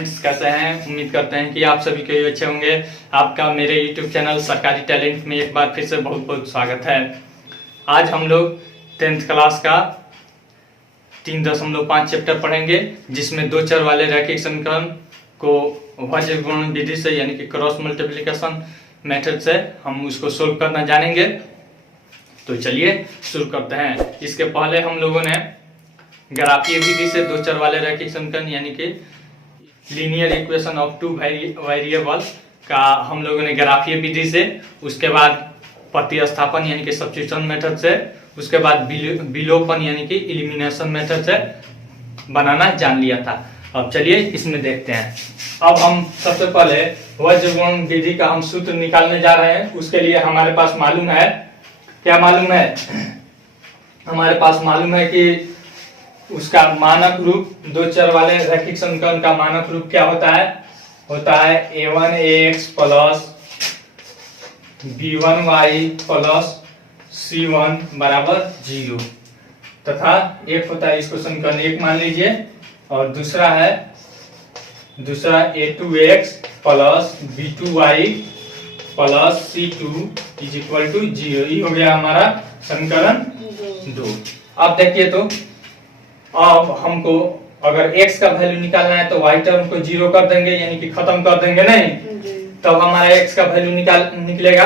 Friends, कैसे हैं? उम्मीद करते हैं कि आप सभी के अच्छे होंगे। आपका मेरे YouTube चैनल सरकारी टैलेंट में एक बार फिर से बहुत बहुत स्वागत है। आज हम लोग 10th क्लास का 3.5 चैप्टर पढ़ेंगे, जिसमें दो चर वाले रैखिक समीकरण को भाज्य गुणन विधि से यानी कि क्रॉस मल्टीप्लिकेशन मेथड से हम उसको सोल्व करना जानेंगे। तो चलिए शुरू करते हैं। इसके पहले हम लोगों ने ग्राफीय विधि से दो चर वाले रैखिक समीकरण यानी कि linear equation of two variable का हम लोगों ने ग्राफीय विधि से, उसके बाद प्रतिस्थापन यानी कि सब्स्टिट्यूशन मेथड से, उसके बाद विलोपन यानी कि एलिमिनेशन मेथड से बनाना जान लिया था। अब चलिए इसमें देखते हैं। अब हम सबसे पहले भाज्य गुणन विधि का हम सूत्र निकालने जा रहे हैं। उसके लिए हमारे पास मालूम है, क्या मालूम है? हमारे पास मालूम है कि उसका मानक रूप, दो चर वाले रैखिक समीकरण का मानक रूप क्या होता है? होता है a1ax plus b1y plus c1 बराबर 0, तथा एक होता है, इसको समीकरण 1 मान लीजिए, और दूसरा a2x plus b2y plus c2 is equal to 0। ये हो गया हमारा समीकरण 2। अब देखिए, तो अब हमको अगर x का वैल्यू निकालना है तो y टर्म को 0 कर देंगे, यानी कि खत्म कर देंगे, नहीं तब हमारा x का वैल्यू निकलेगा।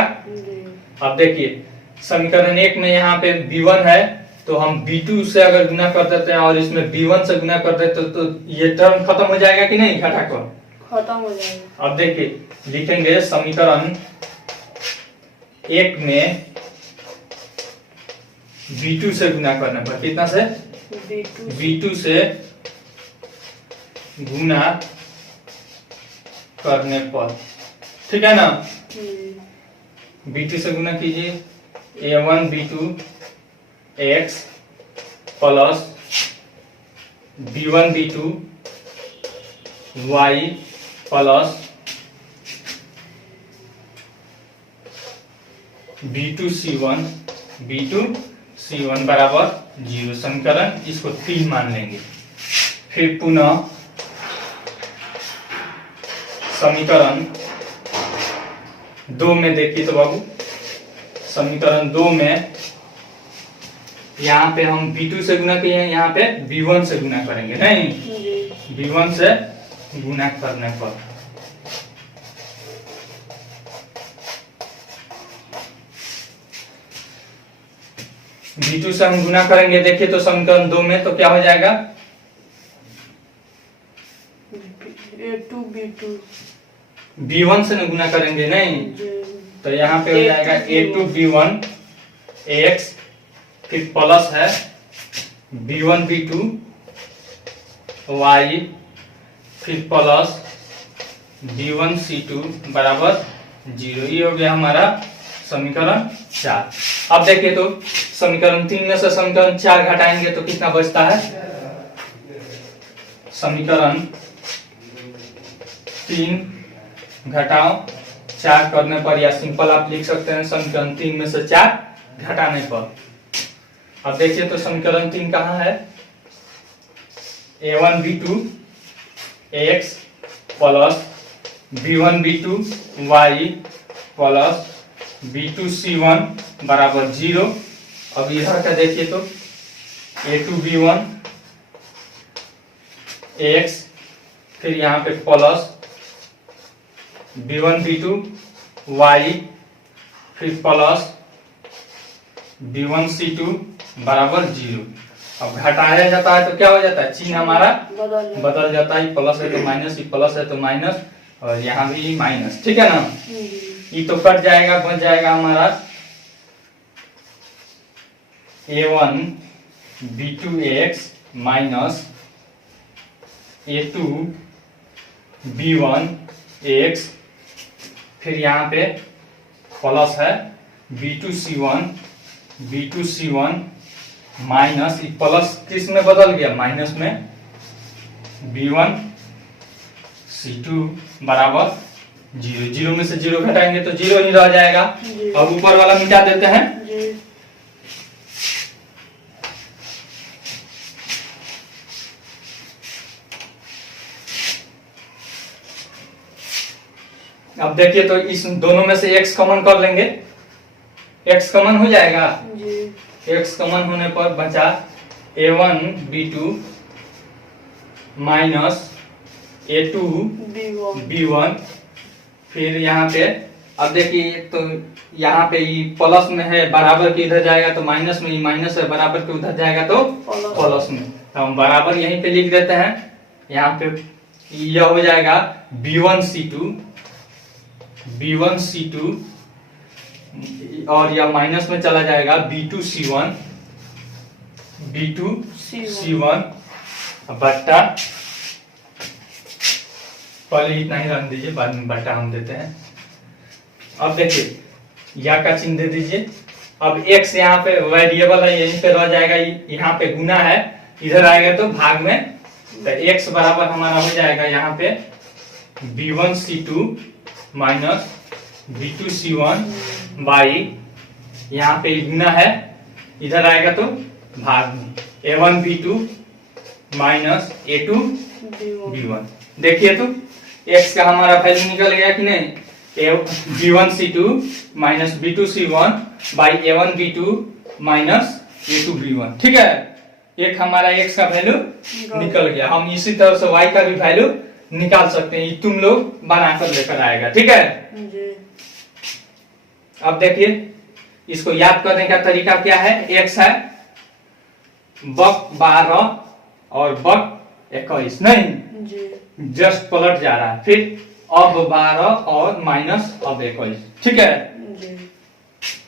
अब देखिए समीकरण 1 में यहाँ पे b1 है, तो हम b2 से अगर गुना कर देते हैं और इसमें b1 से गुना कर देते तो ये टर्म खत्म हो जाएगा कि नहीं? घटाकर खत्म हो जाएगा। अब देखिए लिखेंगे समीकरण 1 में b2 से गुना करने पर, कितना से? b2 से गुना करने पर, ठीक है ना? b2 से गुना कीजिए, a1 b2 x plus b1 b2 y plus b2 c1 बराबर 0। समीकरण इसको 3 मान लेंगे। फिर पुनः समीकरण 2 में देखिए तो बाबू, समीकरण 2 में यहाँ पे हम b2 से गुना किए हैं, यहाँ पे b1 से गुना करेंगे, नहीं b1 से गुना करने पर b2 से हम गुना करेंगे। देखिए तो समीकरण 2 में तो क्या हो जाएगा? a2 b2 b1 से गुना करेंगे, नहीं तो यहाँ पे हो जाएगा a2 b1 ax, फिर प्लस है b1 b2 y, फिर प्लस b1 c2 बराबर 0। ये हो गया हमारा समीकरण 4। अब देखिए तो समीकरण 3 में से समीकरण 4 घटाएंगे तो कितना बचता है? समीकरण 3 घटाओ 4 करने पर, या सिंपल आप लिख सकते हैं समीकरण 3 में से 4 घटाने पर। अब देखिए तो समीकरण 3 कहाँ है? a1 b2 x plus b1 b2 y plus b2 c1 बराबर 0। अब इधर का देखिए तो a2 b1 x, फिर यहाँ पे प्लस b1 b2 y, फिर प्लस b1 c2 बराबर 0। अब घटाया जाता है तो क्या हो जाता है? चिन्ह हमारा बदल जाता है। प्लस है तो माइनस, प्लस है तो माइनस, और यहाँ भी माइनस, ठीक है ना? ये तो कट जाएगा, बच जाएगा हमारा a1 b2 x minus a2 b1 x, फिर यहाँ पे प्लस है b2 c1 माइनस, प्लस किस में बदल गया? माइनस में b1 c2 बराबर 0। 0 में से 0 घटाएंगे तो 0 ही रह जाएगा। अब ऊपर वाला मिटा देते हैं। अब देखिए तो इस दोनों में से x कॉमन कर लेंगे, x कॉमन हो जाएगा, जी x कॉमन होने पर बचा a1 b2 minus a2 b1। फिर यहाँ पे अब देखिए तो यहाँ पे ये प्लस में है, बराबर के इधर जाएगा तो माइनस में, माइनस है बराबर के उधर जाएगा तो प्लस में, तो हम बराबर यहीं पे लिख देते हैं। यहाँ पे यह हो जाएगा b1c2 और यह माइनस में चला जाएगा b2c1 बट्टा, पहले इतना ही रख दीजिए, बाद में बट्टा हम देते हैं। अब देखिए या का चिन्ह दे दीजिए। अब x यहाँ पे वेरिएबल है, यहीं पे रह जाएगा, यहाँ पे गुना है, इधर आएगा तो भाग में, तो x बराबर हमारा हो जाएगा यहाँ पे b1c2 माइनस b2c1 बाई, यहाँ पे गुना है, इधर आएगा तो भाग में a1 b2 minus a2 b1। देखिए तो x का हमारा वैल्यू निकल गया कि नहीं, b1c2 minus b2c1 by a1 b2 minus a2 b1। ठीक है, एक हमारा x का वैल्यू निकल गया। हम इसी तरह से y का भी वैल्यू निकाल सकते हैं, तुम लोग बनाकर लेकर आएगा। ठीक है, अब देखिए इसको याद करने का तरीका क्या है। x है बक 12 और बक 21, नहीं जस्ट पलट जा रहा है, फिर अब 12 और माइनस अब 21। ठीक है,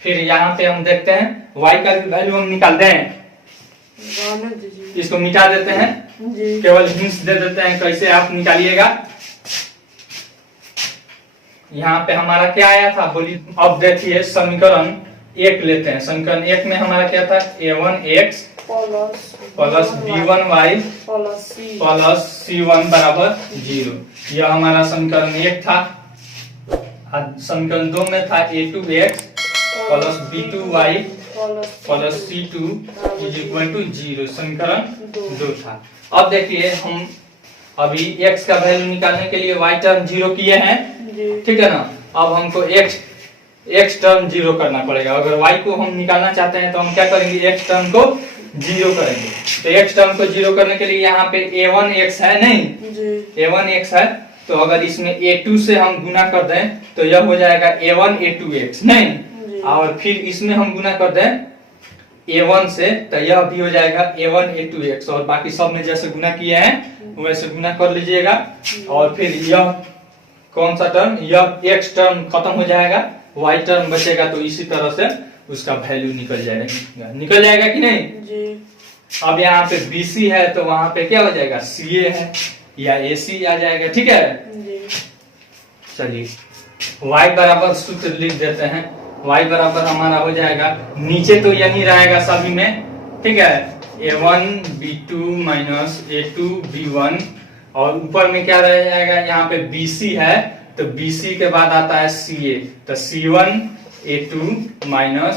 फिर यहाँ पे हम देखते हैं y का भी वैल्यू हम निकालते हैं, इसको मिटा देते हैं, केवल हिंट्स दे देते हैं कैसे आप निकालिएगा। यहाँ पे हमारा क्या आया था बोलिए। अब देखिए समीकरण 1 लेते हैं। समीकरण 1 में हमारा क्या था, a1x plus b1y plus c1 बराबर 0। यह हमारा समीकरण 1 था। समीकरण 2 में था a2x plus b2y plus c2 is equal to 0। समीकरण 2 था। अब देखिए हम अभी x का वैल्यू निकालने के लिए y टर्म 0 किए हैं, ठीक है ना। अब हमको x टर्म 0 करना पड़ेगा। अगर y को हम निकालना चाहते हैं तो हम क्या करेंगे, x टर्म को 0 करेंगे। तो x टर्म को 0 करने के लिए यहाँ पे a1x है, नहीं a1x है, तो अगर इसमें a2 से हम गुना कर दें तो यह हो जाएगा a1 a2x, नहीं, और फिर इसमें हम गुना कर दें a1 से तो यह भी हो जाएगा a1 a2x, और बाकी सब में जैसे गुना किए हैं वैसे गुना कर लीजिएगा। और फिर यह कौन सा टर्म, यह x टर्म खत्म हो जाएगा, y टर्म बचेगा, तो इसी तरह से उसका वैल्यू निकल जाएगा कि नहीं जी। अब यहाँ पे BC है तो वहां पे क्या हो जाएगा, CA है या AC आ जाएगा। ठीक है जी। चलिए y बराबर सूत्र लिख देते हैं। y बराबर हमारा हो जाएगा, नीचे तो यही रहेगा सभी में, ठीक है, a1 b2 minus a2 b1, और ऊपर में क्या रह जाएगा, यहाँ पे BC है तो BC के बाद आता है CA, तो C1 a2 minus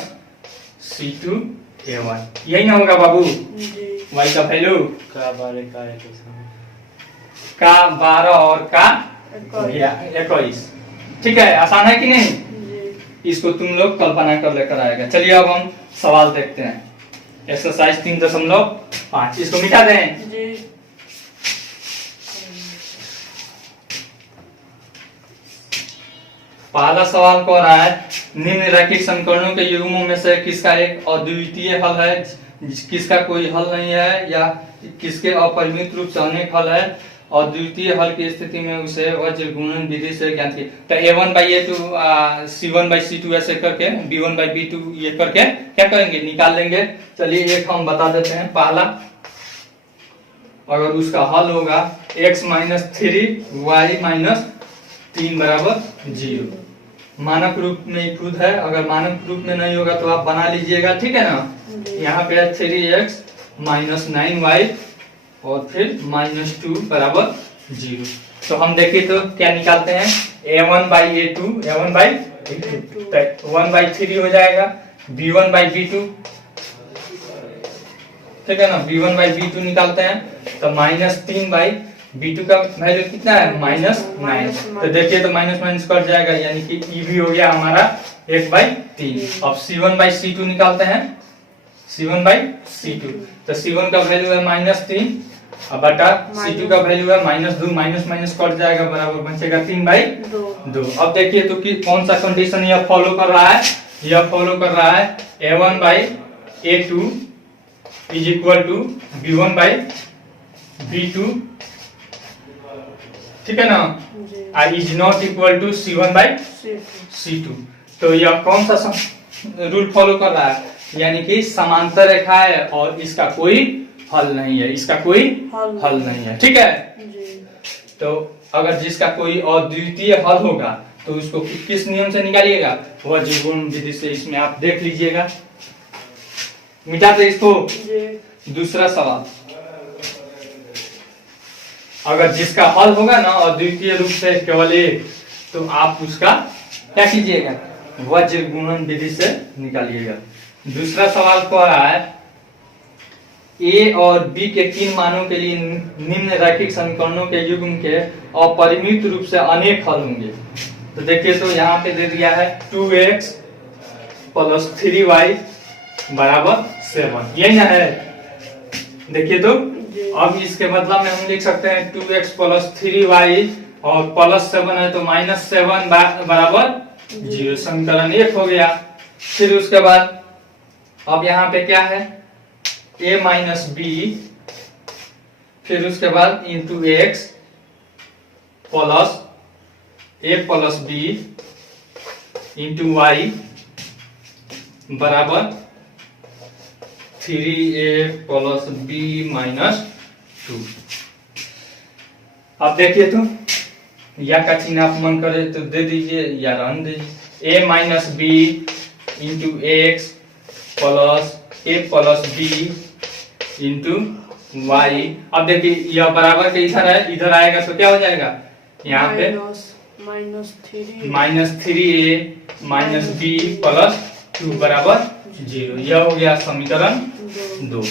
C2 a1। यही ना होगा बाबू y का वैल्यू, का 12 और का 21। ठीक है, आसान है कि नहीं, इसको तुम लोग कल्पना कर लेकर आएगा। चलिए अब हम सवाल देखते हैं। एक्सरसाइज 3.5, इसको मिटा दें जी। पहला सवाल कह रहा है, निम्नलिखित समीकरणों के युग्मों में से किसका एक अद्वितीय हल है, किसका कोई हल नहीं है, या किसके अपरिमित रूप से अनेक हल है। अद्वितीय हल की स्थिति में उसे वज्र गुणन विधि से ज्ञात किया। तो a1/a2 c1/c2 ऐसे करके b1/b2 ये करके क्या करेंगे, निकाल लेंगे। चलिए एक हम बता देते हैं। पहला, अगर उसका हल होगा x - 3 y - 3 बराबर 0। मानक रूप में खुद है, अगर मानक रूप में नहीं होगा तो आप बना लीजिएगा, ठीक है ना। यहाँ पे 3x - 9y और फिर -2 बराबर 0। तो हम देखें तो क्या निकालते हैं, a1/a2 1/3 हो जाएगा, b1/b2, ठीक है ना, b1/b2 निकालते हैं तो -3/3 B2 का वैल्यू कितना है -9। माइनस तो देखिए तो माइनस माइनस कट जाएगा, यानी कि E भी हो गया हमारा 1/3। अब C1/C2 निकालते हैं, C1/C2। तो C1 का वैल्यू है -3 और बटा C2 का वैल्यू है -2, माइनस माइनस कट जाएगा, बराबर बचेगा 3/2। अब देखिए तो कि कौन सा कंडीशन यह फॉलो कर रहा है, यह फॉलो कर रहा है A1/A2 is equal to B1/B2, ठीक है ना, और is not equal to C1/C2। तो यह कौन सा रूल फॉलो कर रहा है, यानी कि समांतर रेखा है और इसका कोई हल नहीं है, इसका कोई हल नहीं है, ठीक है। तो अगर जिसका कोई अद्वितीय हल होगा तो उसको किस नियम से निकालिएगा, वज्र गुणन विधि से। इसमें आप देख लीजिएगा, मिटाते इसको। दूसरा सवाल, अगर जिसका हल होगा ना अद्वितीय रूप से केवल एक, तो आप उसका क्या कीजिएगा, वज्र गुणन विधि से निकालिएगा। दूसरा सवाल कह रहा है A और B के किन मानों के लिए निम्न रैखिक समीकरणों के युग्म के अपरिमित रूप से अनेक हल होंगे। तो देखिए तो यहाँ पे दे दिया है 2x + 3y = 7, यही ना है। देखिए तो अब इसके बदला में हम लिख सकते हैं 2x + 3y और +7 है तो -7 = 0, समीकरण 1 हो गया। फिर उसके बाद अब यहाँ पे क्या है, a - b, फिर उसके बाद into x plus a + b into y बराबर 3a + b - 2। अब देखिए तो या का चिन्ह आप मन करे तो दे दीजिए या रहने दीजिए। a - b into x plus a + b into y। अब देखिए यह बराबर के इधर है, इधर आएगा तो क्या हो जाएगा, यहाँ पे -3a - b + 2 = 0। यह हो गया समीकरण 2।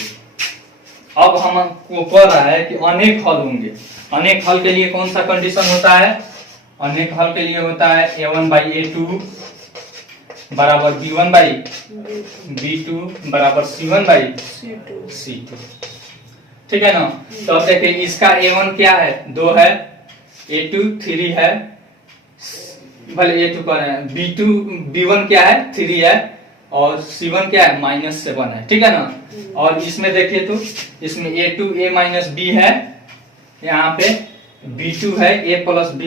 अब हमको कह रहा है कि अनेक हल होंगे। अनेक हल के लिए कौन सा कंडीशन होता है, अनेक हल के लिए होता है A1/A2 बराबर B1/B2 बराबर C1/C2, ठीक है ना। तो अब देखिए इसका A1 क्या है, 2 है, A2 3 है, भले A2 पर है, B1 क्या है, 3 है, और C1 क्या है, -7 है, ठीक है ना। और इसमें देखिए तो इसमें A2 a - b है, यहाँ पे B2 है a + b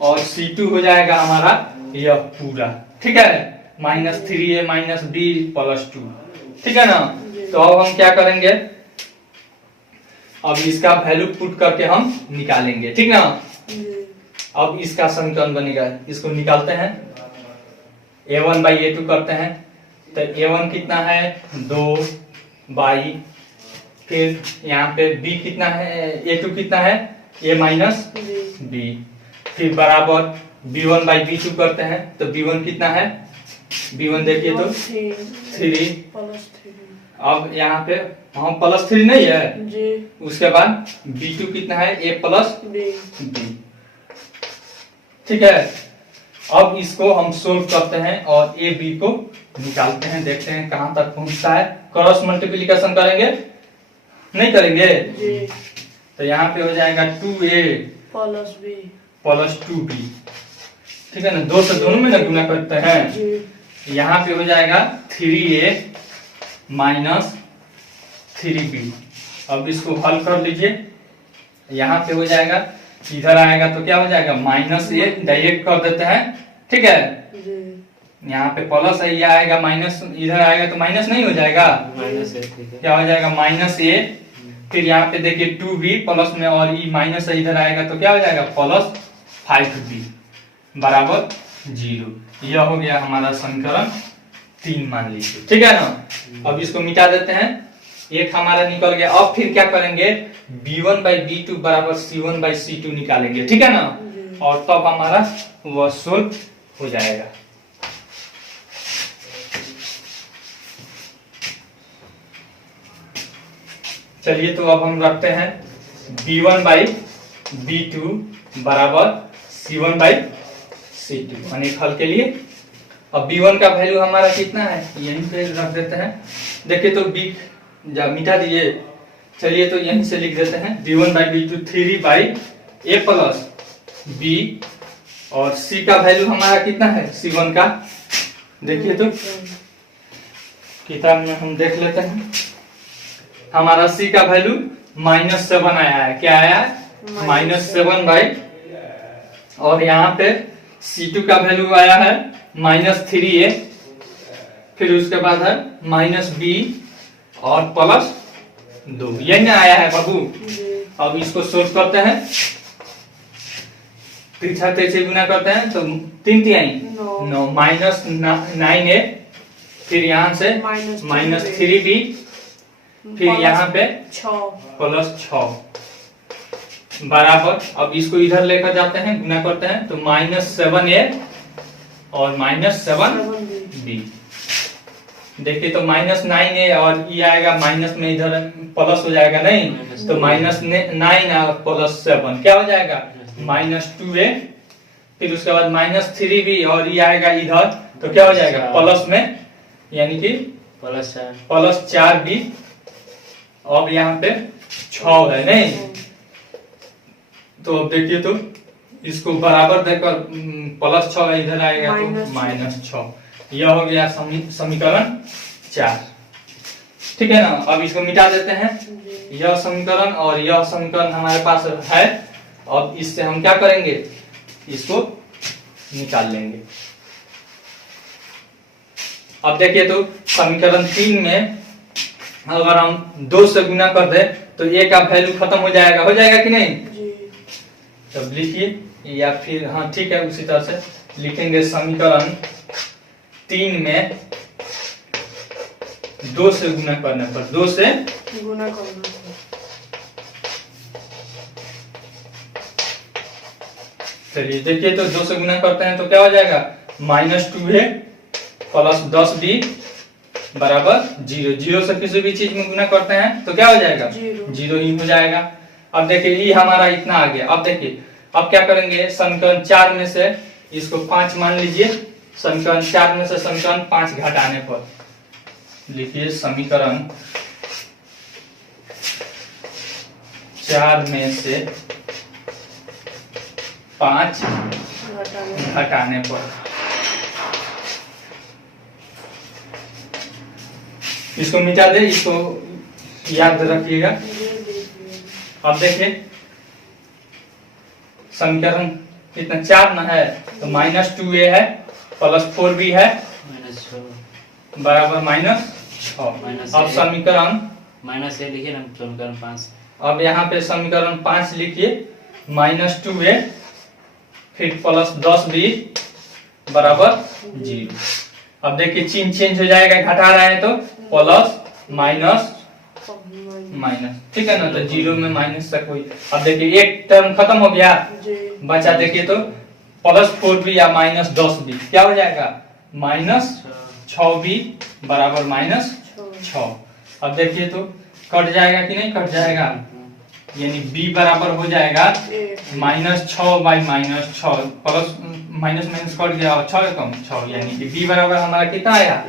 और C2 हो जाएगा हमारा यह पूरा, ठीक है, -3a - b + 2, ठीक है ना। तो अब हम क्या करेंगे, अब इसका वैल्यू पुट करके हम निकालेंगे, ठीक ना। अब इसका समीकरण बनेगा, इसको निकालते हैं, A1/A2 करते हैं। तो A1 कितना है, 2 फिर यहाँ पे B कितना है, A2 कितना है, a - b, फिर बराबर B1/B2 करते हैं। तो B1 कितना है, B1 देखिए तो 3। अब यहाँ पे हम +3 नहीं है जी। उसके बाद B2 कितना है, a + b, ठीक है। अब इसको हम सोल्व करते हैं और a b को निकालते हैं, देखते हैं कहां तक पहुंचता है। क्रॉस मल्टीप्लिकेशन करेंगे, नहीं करेंगे जी। तो यहाँ पे हो जाएगा 2a + b + 2b, ठीक है ना, 2 से दोनों में ना गुना करते हैं जी। यहाँ पे हो जाएगा 3a - 3b। अब इसको हल कर लीजिए, यहाँ पे हो जाएगा, इधर आएगा तो क्या हो जाएगा, -a डायरेक्ट कर देते हैं, ठीक है। यहाँ पे प्लस है, यह आएगा माइनस, इधर आएगा तो माइनस नहीं हो जाएगा, क्या हो जाएगा -a, फिर यहाँ पे देखिए 2b प्लस में और ई माइनस है, इधर आएगा तो क्या हो जाएगा +5b बराबर 0। यह हो गया हमारा समीकरण 3 मान लीजिए, ठीक है ना। अब इसको मिटा देते हैं, एक हमारा निकल गया। अब फिर क्या करेंगे, B1/B2 बराबर C1/C2 निकालेंगे, ठीक है ना, और तब हमारा वह सोल्व हो जाएगा। चलिए तो अब हम रखते हैं B1/B2 B2 बराबर C1 बाई C2 अनेक हल के लिए। अब B1 का वैल्यू हमारा कितना है यहीं पे रख देते हैं। देखिए तो B जब मिटा दीजिए, चलिए तो यहीं से लिख देते हैं B1 by B2 3 by A plus B और C का वैल्यू हमारा कितना है C1 का, देखिए तो किताब में हम देख लेते हैं। हमारा C का वैल्यू -7 आया है। क्या आया है? -7 बाई, और यहाँ पे C2 का वैल्यू आया है -3A, फिर उसके बाद है -B और +2, यही ना आया है बाबू। अब इसको सोल्व करते हैं, तिरछा तिरछे गुना करते हैं तो 3 तिहाई 9 -9A, फिर यहाँ से -3B, फिर यहाँ पे +6 बराबर। अब इसको इधर लेकर जाते हैं, गुना करते हैं तो -7A और -7B। देखिए तो -9A और ये आएगा माइनस में, इधर प्लस हो जाएगा नहीं, तो -9 और +7 क्या हो जाएगा -2A, फिर उसके बाद -3B और ये आएगा इधर तो क्या हो जाएगा प्लस में, यानी कि +4B। अब यहाँ पे 6 है नहीं, तो अब देखिए तो इसको बराबर देकर +6 इधर आएगा तो -6। यह हो गया समीकरण 4। ठीक है ना। अब इसको मिटा देते हैं, यह समीकरण और यह समीकरण हमारे पास है। अब इससे हम क्या करेंगे, इसको निकाल लेंगे। अब देखिए तो समीकरण 3 में अगर हम 2 से गुना कर दे तो A का वैल्यू खत्म हो जाएगा कि नहीं? तब लिखिए, या फिर हाँ ठीक है उसी तरह से लिखेंगे। समीकरण 3 में 2 से गुना करने पर, 2 से गुना करना, चलिए देखिए तो 2 से गुना करते हैं तो क्या हो जाएगा -2A प्लस 10B बराबर 0। 0 से किसी भी चीज में गुना करते हैं तो क्या हो जाएगा 0 ही हो जाएगा। अब देखिए ये हमारा इतना आ गया। अब देखिए अब क्या करेंगे, समीकरण 4 में से इसको 5 मान लीजिए। समीकरण 4 में से समीकरण 5 घटाने पर लिखिए समीकरण 4 में से 5 घटाने पर, इसको मिटा दे, इसको याद रखिएगा। अब देखिए समीकरण कितना 4 ना है तो -2A है प्लस 4B है बराबर -6। अब समीकरण -A लिखिए ना, समीकरण 5। अब यहाँ पे समीकरण 5 लिखिए, -2A फिर प्लस 10B बराबर 0। अब देखिए चिन्ह चेंज हो जाएगा, घटा रहा है तो प्लस माइनस माइनस, ठीक है ना। तो 0 में माइनस तक हुई। अब देखिए एक टर्म खत्म हो गया, बचा देखिए तो +4B या -10B क्या हो जाएगा -6B बराबर -6। अब देखिए तो कट जाएगा कि नहीं, कट जाएगा, यानी B बराबर हो जाएगा -6 by -6, plus minus minus cut गया और 6 कम 6, यानी कि B बराबर हमारा कितना आया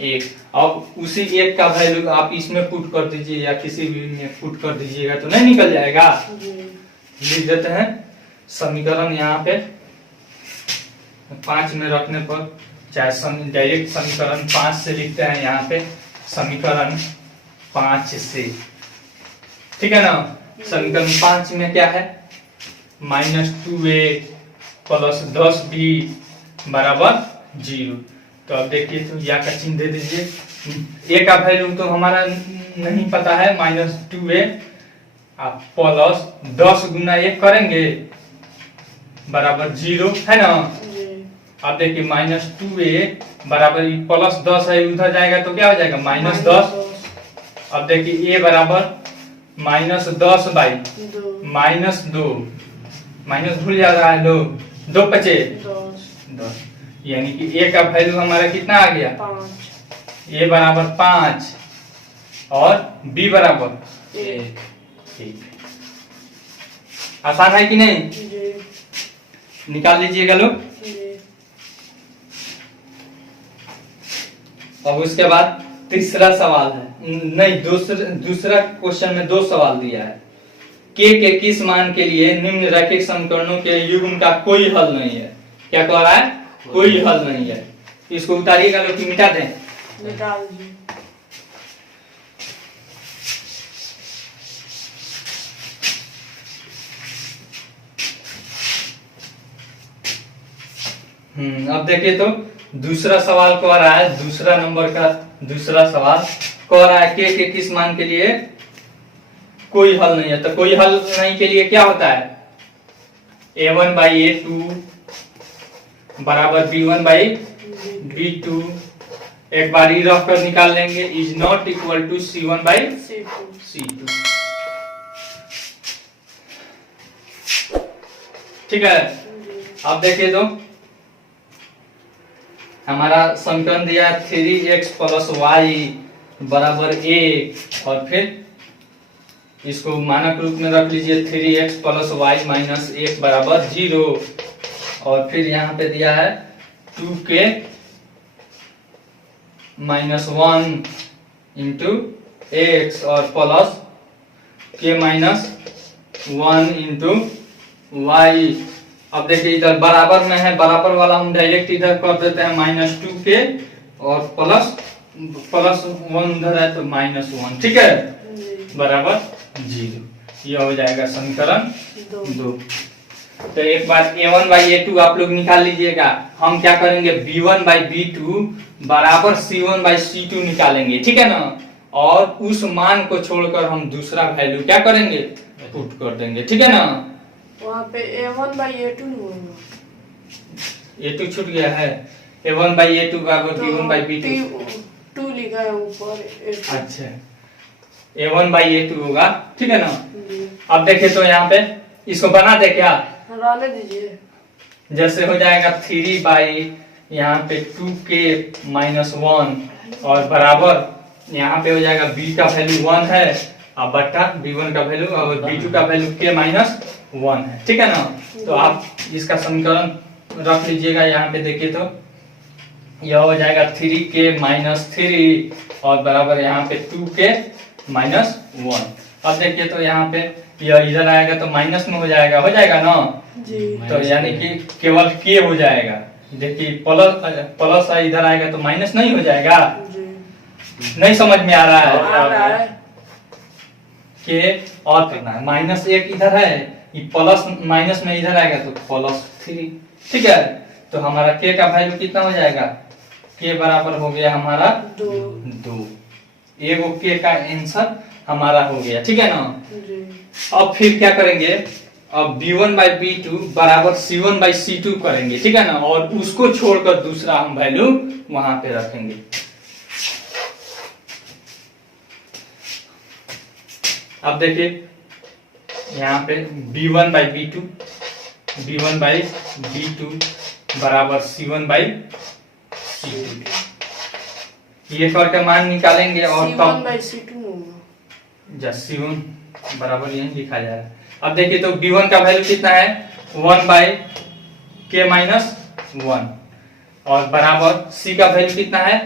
1। अब उसी 1 का वैल्यू आप इसमें पुट कर दीजिए या किसी भी में पुट कर दीजिएगा तो नहीं निकल जाएगा। लिख देते हैं समीकरण यहाँ पे 5 में रखने पर, चाहे डायरेक्ट समीकरण 5 से लिखते हैं यहाँ पे, समीकरण 5 से, ठीक है ना। समीकरण 5 में क्या है -2A प्लस 10B बराबर 0। तो अब देखिए तो या का चिन्ह दे दीजिए। A का वैल्यू तो हमारा नहीं पता है -2A, आप प्लस 10 गुना 1 करेंगे बराबर 0 है ना। अब देखिए -2A बराबर प्लस 10 है, उधर जाएगा तो क्या हो जाएगा -10। अब देखिए A बराबर -10 बाई -2, माइनस भूल जा रहा है, 2 बचे 10, यानी कि A का वैल्यू हमारा कितना आ गया 5। A बराबर 5 और B बराबर 1। आसान है कि नहीं? जी निकाल लीजिएगा लोग। जी। अब उसके बाद तीसरा सवाल है, नहीं दूसरा क्वेश्चन में 2 सवाल दिया है। के किस मान के लिए निम्न रैखिक समीकरणों के युग्म का कोई हल नहीं है। क्या कह रहा है? कोई हल नहीं है। इसको उतारिएगा लोग कि मिटा दें? निकाल जी। अब देखिए तो दूसरा सवाल कह रहा है, दूसरा नंबर का दूसरा सवाल कह रहा है के किस मान के लिए कोई हल नहीं है। तो कोई हल नहीं के लिए क्या होता है? a1 बाई a2 बराबर b1 बाई b2, एक बार ही रख कर निकाल लेंगे, is not equal to c1 by c2। ठीक है। अब देखिए तो हमारा समीकरण दिया है 3x प्लस वाई बराबर 1, और फिर इसको मानक रूप में रख लीजिए 3x प्लस वाई माइनस 1 बराबर 0, और फिर यहाँ पे दिया है 2k माइनस 1 इंटू एक्स और plus k minus 1 into y. अब देखिए इधर बराबर में है, बराबर वाला हम डायरेक्ट इधर कर देते हैं -2k और प्लस 1 उधर है तो -1। ठीक है, बराबर 0। ये हो जाएगा समीकरण 2। तो एक बार a1 बाई a2 आप लोग निकाल लीजिएगा। हम क्या करेंगे b1 बाई b2 बराबर c1 बाई c2 निकालेंगे। ठीक है ना, और उस मान को छोड़कर हम दूसरा वैल्यू क्या करेंगे? पुट कर देंगे। ठीक है ना, वहाँ पे a1 बाई a2 नहीं होगा, a2 छूट गया है। a1 बाई a2 बराबर b1 बाई b2 2 लिखा है ऊपर a2। अच्छा, a1 बाई a2 होगा। ठीक है ना। जी। अब देखिए तो यहाँ पे इसको बना दे क्या? रहने दीजिए। जैसे हो जाएगा 3 बाई यहाँ पे 2k माइनस 1 और बराबर यहाँ पे हो जाएगा b का वैल्यू 1 है और बट्टा b1 का वैल्यू और b2 का वैल्यू k माइनस 1 है। ठीक है ना। तो आप इसका समीकरण रख लीजिएगा। यहाँ पे देखिए तो यह हो जाएगा 3k माइनस 3 और बराबर यहाँ पे 2k माइनस 1। अब देखिए तो यहाँ पे यह इधर आएगा तो माइनस में हो जाएगा ना जी। तो यानी कि केवल k हो जाएगा। देखिए प्लस इधर आएगा तो माइनस नहीं हो जाएगा। जी। नहीं समझ में आ रहा आ रहा है? है। के और करना है, -1 इधर है, ये प्लस माइनस में इधर आएगा तो +3। ठीक है, तो हमारा k का वैल्यू कितना हो जाएगा? k बराबर हो गया हमारा 2। एगो k का आंसर हमारा हो गया। ठीक है ना। जी। अब फिर क्या करेंगे? अब b1 बाई b2 बराबर c1 बाई c2 करेंगे। ठीक है ना, और उसको छोड़कर दूसरा हम वैल्यू वहां पे रखेंगे। अब देखिए यहाँ पे b1 बाई b2 बराबर c1 बाई c2, ये करके मान निकालेंगे और C1 बाई C2 होगा। c1 बराबर यही लिखा जाएगा। अब देखिए तो b1 का वैल्यू कितना है? 1 बाई k माइनस 1 और बराबर c का वैल्यू कितना है?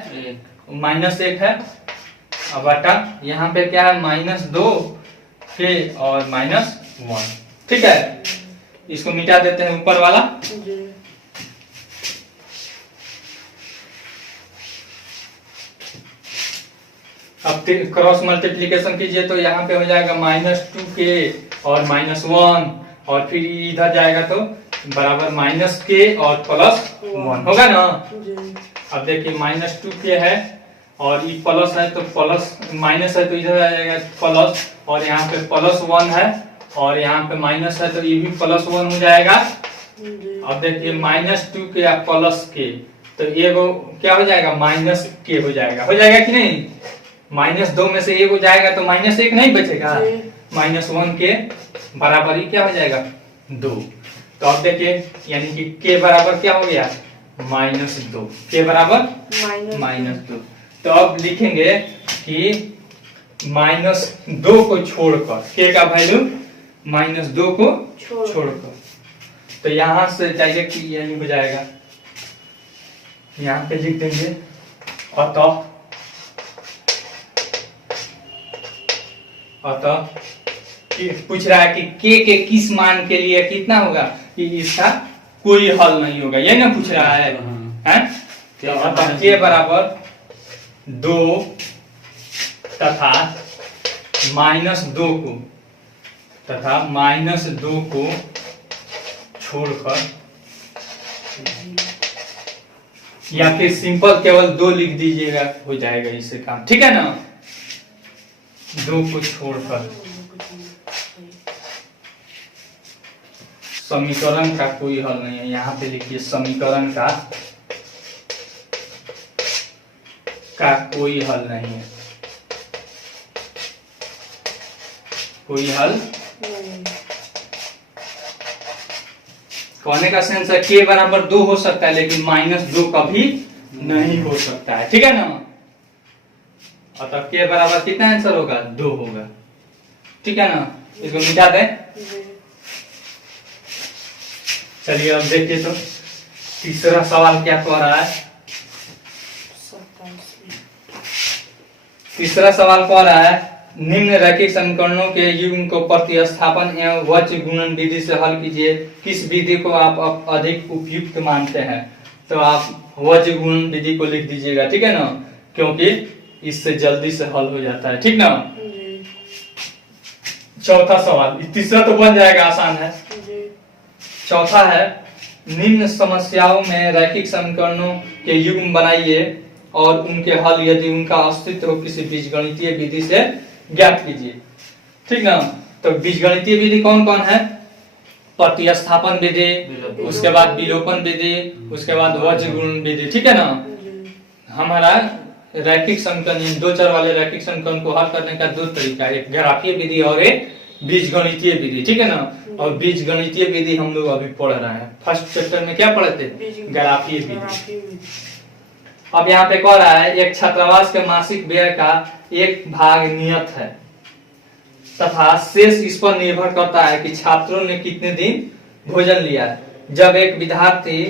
-1 है और बटा यहाँ पे क्या है? -2 k और -1। ठीक है, इसको मिटा देते हैं ऊपर वाला। जी। अब क्रॉस मल्टीप्लिकेशन कीजिए तो यहाँ पे हो जाएगा -2k और -1 और फिर इधर जाएगा तो बराबर -k और +1 होगा ना। जी। अब देखिए -2k है और ये प्लस है तो प्लस, माइनस है तो इधर आ जाएगा प्लस, और यहाँ पे +1 है और यहाँ पे माइनस है तो ये भी +1 हो जाएगा। जी। अब देखिए -2k या +k तो एगो क्या हो जाएगा? -k हो जाएगा कि नहीं? -2 में से 1 हो जाएगा तो -1 नहीं बचेगा। -1 के बराबर ही क्या हो जाएगा? 2। तो अब देखिए यानी कि k बराबर क्या हो गया? -2। k बराबर -2। तो अब लिखेंगे कि -2 को छोड़कर k का वैल्यू -2 को छोड़ छोड़कर। तो यहाँ से डायरेक्ट यही हो जाएगा, यहाँ पे लिख देंगे अतः पूछ रहा है कि के किस मान के लिए कितना होगा, कि इसका कोई हल नहीं होगा, ये ना पूछ रहा है, हैं? तो अतः के बराबर 2 तथा -2 को छोड़कर, या फिर सिंपल केवल 2 लिख दीजिएगा, हो जाएगा इससे काम, ठीक है ना। 2 को छोड़कर समीकरण का कोई हल नहीं है, यहाँ पे लिखिए समीकरण का कोई हल नहीं है, कोई हल कहने का सेंस है के बराबर 2 हो सकता है, लेकिन -2 कभी नहीं हो सकता है, ठीक है ना। अतः के बराबर कितना आंसर होगा, 2 होगा, ठीक है ना। इसको मिटा दें। चलिए अब देखिए तो तीसरा सवाल क्या कह रहा है। तीसरा सवाल कह रहा है निम्न रैखिक समीकरणों के युग्म को प्रतिस्थापन एवं वज्र गुणन विधि से हल कीजिए, किस विधि को आप अधिक उपयुक्त मानते हैं। तो आप वज्र गुणन विधि को लिख दीजिएगा, ठीक है ना, क्योंकि इससे जल्दी से हल हो जाता है, ठीक ना। चौथा सवाल, तीसरा तो बन जाएगा, आसान है। चौथा है निम्न समस्याओं में रैखिक समीकरणों के युग्म बनाइए और उनके हल यदि उनका अस्तित्व हो किसी बीजगणितीय विधि से ज्ञात कीजिए, ठीक ना। तो बीजगणितीय विधि कौन कौन है, प्रतिस्थापन विधि, उसके बाद विलोपन विधि, उसके बाद वज्र गुणन विधि, ठीक है ना। हमारा रैखिक समीकरण 2 चर वाले रैखिक समीकरण को हल करने का 2 तरीका, एक ग्राफीय विधि और एक बीजगणितीय विधि, ठीक है ना। और बीजगणितीय विधि हम लोग अभी पढ़ रहे हैं, फर्स्ट चैप्टर में क्या पढ़े थे, ग्राफीय विधि। अब यहाँ पे कह रहा है एक छात्रावास के मासिक व्यय का 1 भाग नियत है तथा शेष इस पर निर्भर करता है कि छात्रों ने कितने दिन भोजन लिया है। जब एक विद्यार्थी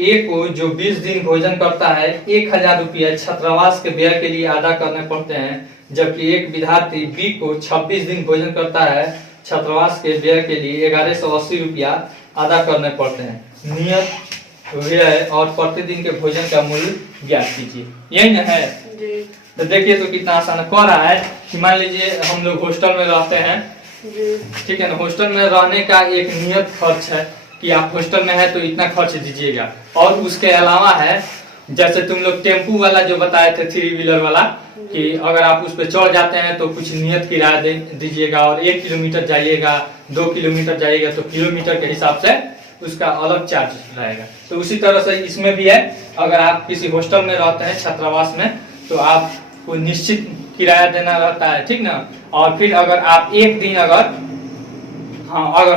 ए को जो 20 दिन भोजन करता है 1000 रुपया छात्रावास के व्यय के लिए अदा करने पड़ते हैं, जबकि एक विद्यार्थी बी को 26 दिन भोजन करता है छात्रावास के व्यय के लिए 1180 रुपया अदा करने पड़ते हैं। नियत व्यय और प्रतिदिन के भोजन का मूल्य ज्ञात कीजिए, यही न है। तो देखिए तो कितना आसान है। कह रहा है कि मान लीजिए हम लोग हॉस्टल में रहते हैं, ठीक है ना। हॉस्टल में रहने का एक नियत खर्च है कि आप हॉस्टल में है तो इतना खर्च दीजिएगा, और उसके अलावा है जैसे तुम लोग टेम्पू वाला जो बताए थे 3 व्हीलर वाला, कि अगर आप उस पर चढ़ जाते हैं तो कुछ नियत किराया दीजिएगा, और 1 किलोमीटर जाइएगा 2 किलोमीटर जाइएगा तो किलोमीटर के हिसाब से उसका अलग चार्ज रहेगा। तो उसी तरह से इसमें भी है, अगर आप किसी हॉस्टल में रहते हैं छात्रावास में तो आपको निश्चित किराया देना रहता है, ठीक ना। और फिर अगर आप एक दिन अगर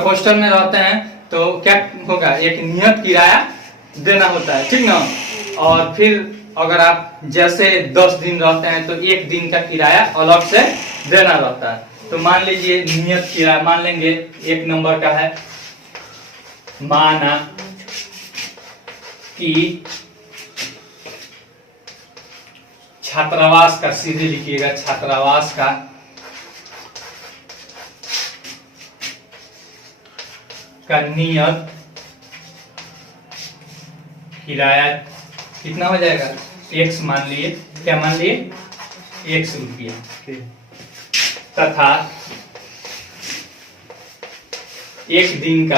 हॉस्टल में रहते हैं तो क्या होगा, एक नियत किराया देना होता है, ठीक ना। और फिर अगर आप जैसे 10 दिन रहते हैं तो 1 दिन का किराया अलग से देना रहता है। तो मान लीजिए नियत किराया मान लेंगे 1 नंबर का है, माना कि छात्रावास का, सीधे लिखिएगा छात्रावास का नियत किराया कितना हो जाएगा, x मान लिए, क्या मान लिए, 100 रुपया, तथा 1 दिन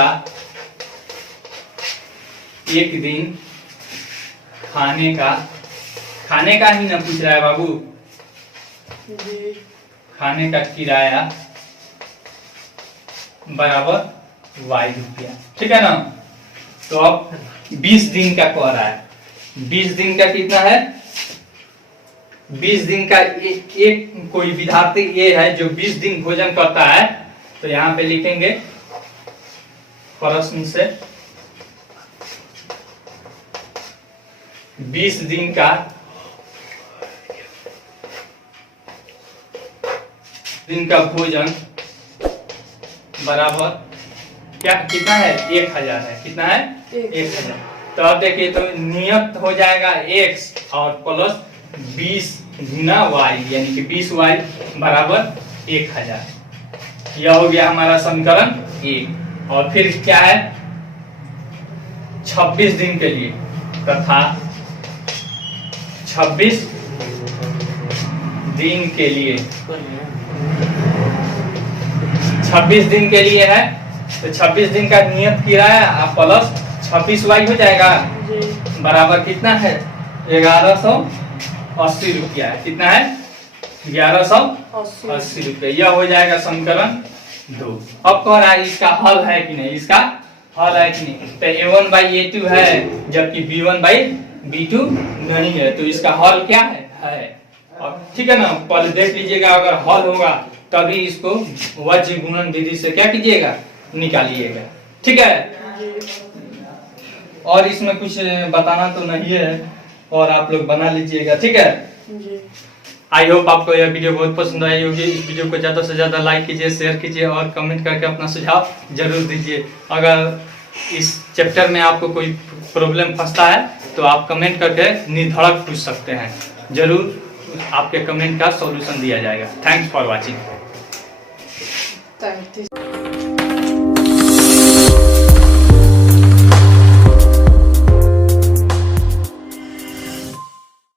खाने का ही ना पूछ रहा है बाबू, खाने का किराया बराबर y रुपया, ठीक है ना। तो अब 20 दिन का कह रहा है, 20 दिन का कितना है, 20 दिन का एक कोई विद्यार्थी ये है जो 20 दिन भोजन करता है। तो यहाँ पे लिखेंगे प्रश्न से 20 दिन का भोजन बराबर क्या कितना है 1000 है। कितना है 1000। तो अब देखिए तो नियत हो जाएगा x और प्लस 20 गुना y यानी कि 20y बराबर 1000। यह हो गया हमारा समीकरण 1। और फिर क्या है 26 दिन के लिए तथा 26 दिन के लिए 26 दिन के लिए है तो 26 दिन का नियत किराया आप प्लस 26y हो जाएगा जी बराबर कितना है 1180 रुपया है। कितना है 1180 रुपये। यह हो जाएगा समीकरण 2। अब कह रहा है इसका हल है कि नहीं, इसका हल है कि नहीं। तो a1 by a2 है जबकि b1 by b2 नहीं है तो इसका हल क्या है। और ठीक है ना, पहले देख लीजिएगा अगर हल होगा तभी इसको वज्र गुणन विधि से क्या कीजिएगा निकालिएगा। ठीक है, और इसमें कुछ बताना तो नहीं है और आप लोग बना लीजिएगा। ठीक है, जी आई होप आपको यह वीडियो बहुत पसंद आई होगी। इस वीडियो को ज़्यादा से ज़्यादा लाइक कीजिए, शेयर कीजिए और कमेंट करके अपना सुझाव जरूर दीजिए। अगर इस चैप्टर में आपको कोई प्रॉब्लम फंसता है तो आप कमेंट करके निधड़क पूछ सकते हैं, जरूर आपके कमेंट का सॉल्यूशन दिया जाएगा। Thanks for watching. Thank you.